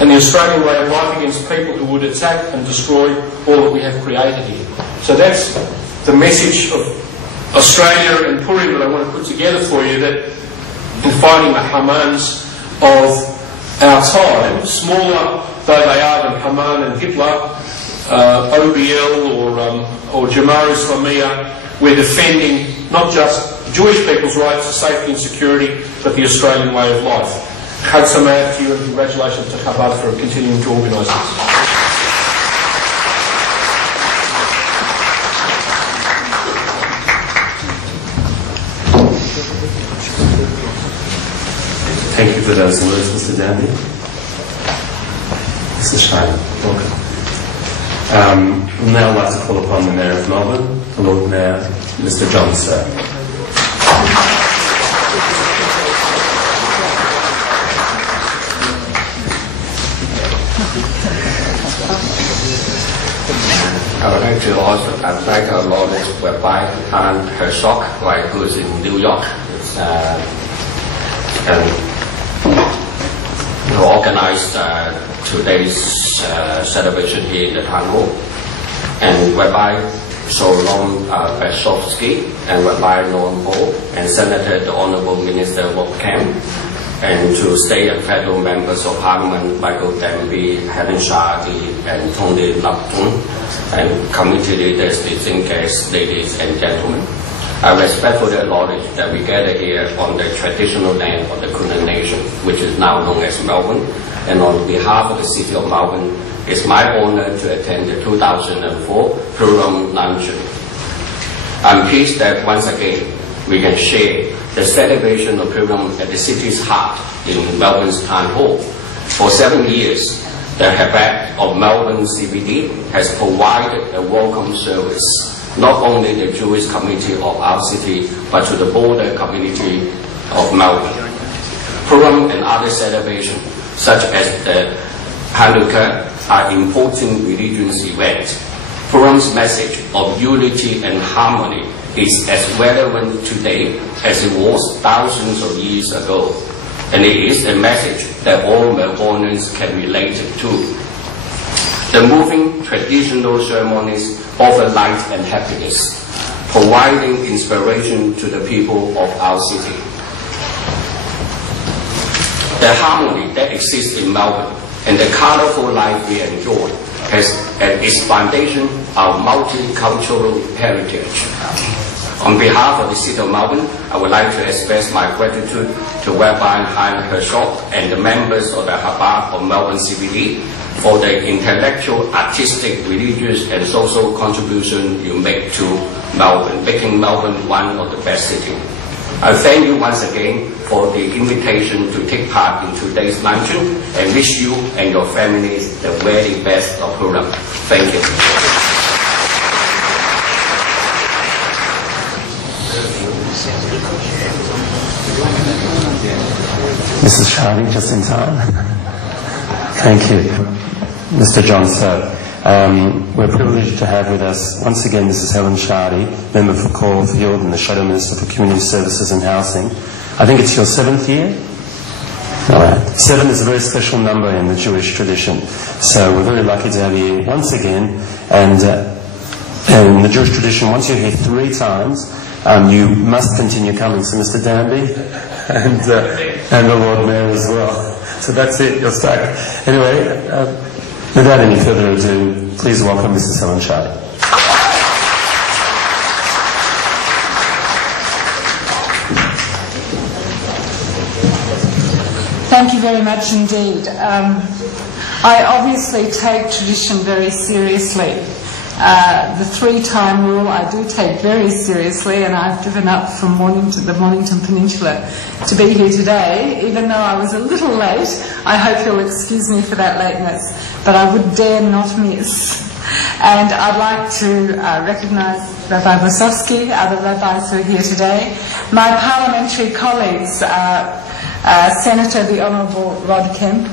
and the Australian way of life against people who would attack and destroy all that we have created here. So that's the message of Australia and Purim that I want to put together for you, that in fighting the Hamans of our time, smaller though they are than Haman and Hitler, OBL or Jamaah Islamiyah, we're defending not just Jewish people's rights to safety and security, but the Australian way of life. Chag Sameach to you, and congratulations to Chabad for continuing to organise this. Thank you for those words, Mr. Danby. Mr. Shine, welcome. We'd now like to call upon the Mayor of Melbourne, the Lord Mayor, Mr. John Sir. I would like to also thank our Lord whereby Han Herzog, who is in New York, who organized today's celebration here in the town hall, and whereby Solomon Beshovsky and Rabbi Noam Paul and Senator the Honorable Minister Rob Kemp, and to state and federal members of Parliament Michael Danby, Helen Shardy and Tony Lupton, and committee leaders, distinguished guests, ladies and gentlemen. I respectfully acknowledge that we gather here on the traditional land of the Kulin Nation, which is now known as Melbourne, and on behalf of the City of Melbourne, it's my honor to attend the 2004 Purim luncheon. I'm pleased that once again we can share the celebration of Purim at the city's heart in Melbourne's town hall. For 7 years, the Chabad of Melbourne CBD has provided a welcome service, not only the Jewish community of our city, but to the broader community of Melbourne. Purim and other celebrations, such as the Hanukkah, are important religious events. Purim's message of unity and harmony is as relevant today as it was thousands of years ago, and it is a message that all Melbournians can relate to. The moving traditional ceremonies offer light and happiness, providing inspiration to the people of our city. The harmony that exists in Melbourne and the colourful life we enjoy has at its foundation our multicultural heritage. On behalf of the City of Melbourne, I would like to express my gratitude to Rabbi Han Herzog and the members of the Chabad of Melbourne CBD for the intellectual, artistic, religious and social contribution you make to Melbourne, making Melbourne one of the best cities. I thank you once again for the invitation to take part in today's luncheon and wish you and your families the very best of Purim. Thank you. Mrs. Shardy, just in time. Thank you. Mr. John Sir. We're privileged to have with us once again Mrs. Helen Shardy, member for Caulfield and the Shadow Minister for Community Services and Housing. I think it's your 7th year? All right. 7 is a very special number in the Jewish tradition. So we're very lucky to have you once again. And in the Jewish tradition, once you're here 3 times, you must continue coming. So Mr. Danby and the Lord Mayor as well. So that's it, you're stuck. Anyway, without any further ado, please welcome Mrs. Helen Shardy. Thank you very much indeed. I obviously take tradition very seriously. The 3-time rule I do take very seriously, and I've driven up from the Mornington Peninsula to be here today. Even though I was a little late, I hope you'll excuse me for that lateness, but I would dare not miss. And I'd like to recognise Rabbi Wasowski, other rabbis who are here today, my parliamentary colleagues, Senator the Honourable Rod Kemp,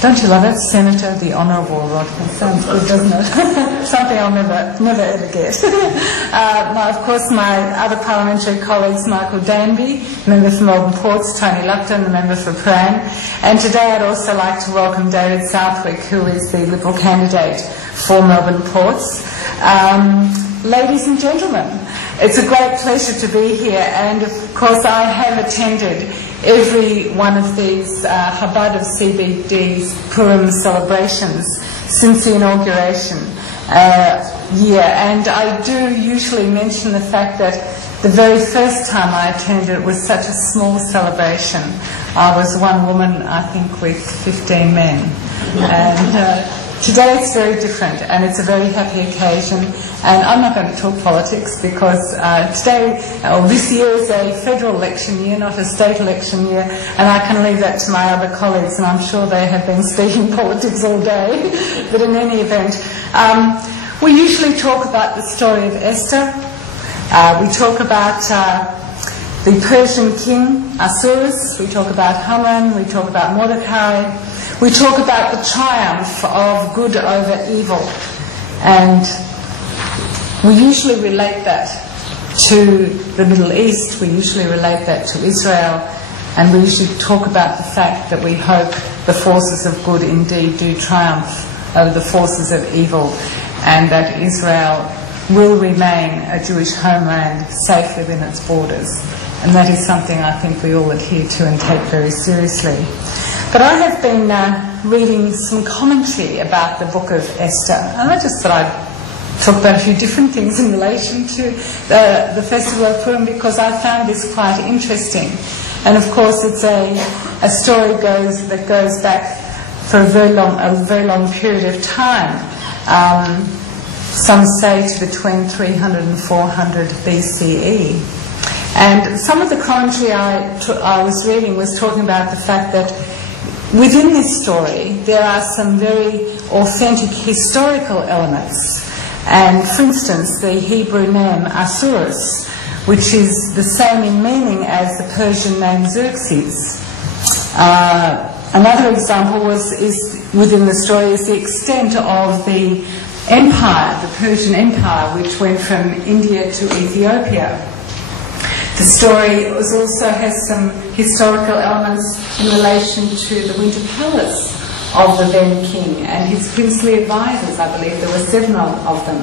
Don't you love it? Senator, the Honourable Rodman. Sounds good, doesn't it? Something I'll never ever get. Of course, my other parliamentary colleagues, Michael Danby, member for Melbourne Ports, Tony Lupton, the member for Purim. And today I'd also like to welcome David Southwick, who is the Liberal candidate for Melbourne Ports. Ladies and gentlemen, it's a great pleasure to be here, and of course I have attended every one of these Chabad of CBD's Purim celebrations since the inauguration year, and I do usually mention the fact that the very first time I attended it was such a small celebration. I was one woman, I think, with 15 men, and today it's very different, and it's a very happy occasion. And I'm not going to talk politics because this year is a federal election year, not a state election year, and I can leave that to my other colleagues, and I'm sure they have been speaking politics all day. But in any event, we usually talk about the story of Esther. We talk about the Persian king, Ahasuerus. We talk about Haman. We talk about Mordecai. We talk about the triumph of good over evil. And we usually relate that to the Middle East. We usually relate that to Israel. And we usually talk about the fact that we hope the forces of good indeed do triumph over the forces of evil, and that Israel will remain a Jewish homeland safe within its borders. And that is something I think we all adhere to and take very seriously. But I have been reading some commentary about the book of Esther, and I just thought I'd talk about a few different things in relation to the festival of Purim, because I found this quite interesting. And of course it's a story that goes back for a very long period of time. Some say to between 300 and 400 BCE. And some of the commentary I was reading was talking about the fact that within this story there are some very authentic historical elements. And for instance, the Hebrew name Ahasuerus, which is the same in meaning as the Persian name Xerxes. Another example is within the story is the extent of the empire, the Persian Empire, which went from India to Ethiopia. The story also has some historical elements in relation to the Winter Palace of the then king and his princely advisors. I believe there were 7 of them.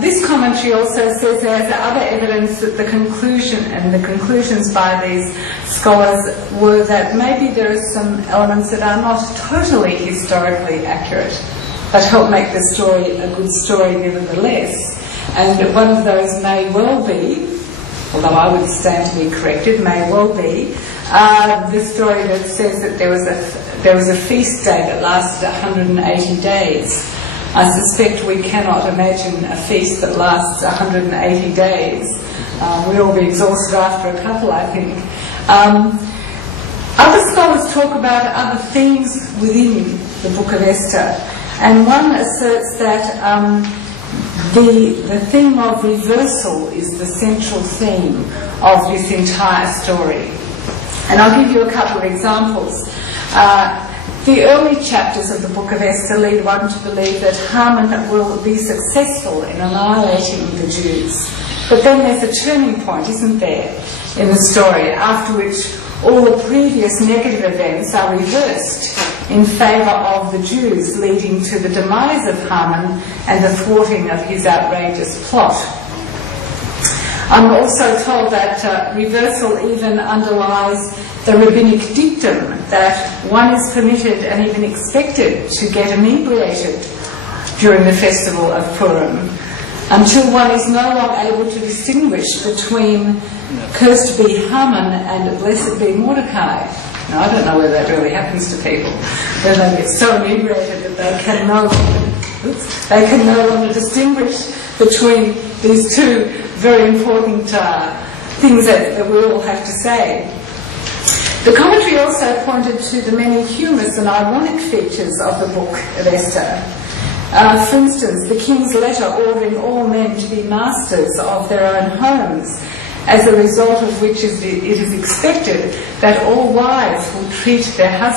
This commentary also says there's other evidence that the conclusions by these scholars were that maybe there are some elements that are not totally historically accurate, but help make the story a good story nevertheless. And one of those may well be, although I would stand to be corrected, may well be the story that says that there was a feast day that lasted 180 days. I suspect we cannot imagine a feast that lasts 180 days. We'll all be exhausted after a couple, I think. Other scholars talk about other themes within the book of Esther, and one asserts that the theme of reversal is the central theme of this entire story. And I'll give you a couple of examples. The early chapters of the book of Esther lead one to believe that Haman will be successful in annihilating the Jews. But then there's a turning point, isn't there, in the story, after which all the previous negative events are reversed in favour of the Jews, leading to the demise of Haman and the thwarting of his outrageous plot. I'm also told that reversal even underlies the rabbinic dictum that one is permitted and even expected to get inebriated during the festival of Purim until one is no longer able to distinguish between cursed be Haman and blessed be Mordecai. Now, I don't know whether that really happens to people, whether they get so inebriated that they can no longer distinguish between these two very important things that we all have to say. The commentary also pointed to the many humorous and ironic features of the book of Esther. For instance, the king's letter ordering all men to be masters of their own homes, as a result of which it is expected that all wives will treat their husbands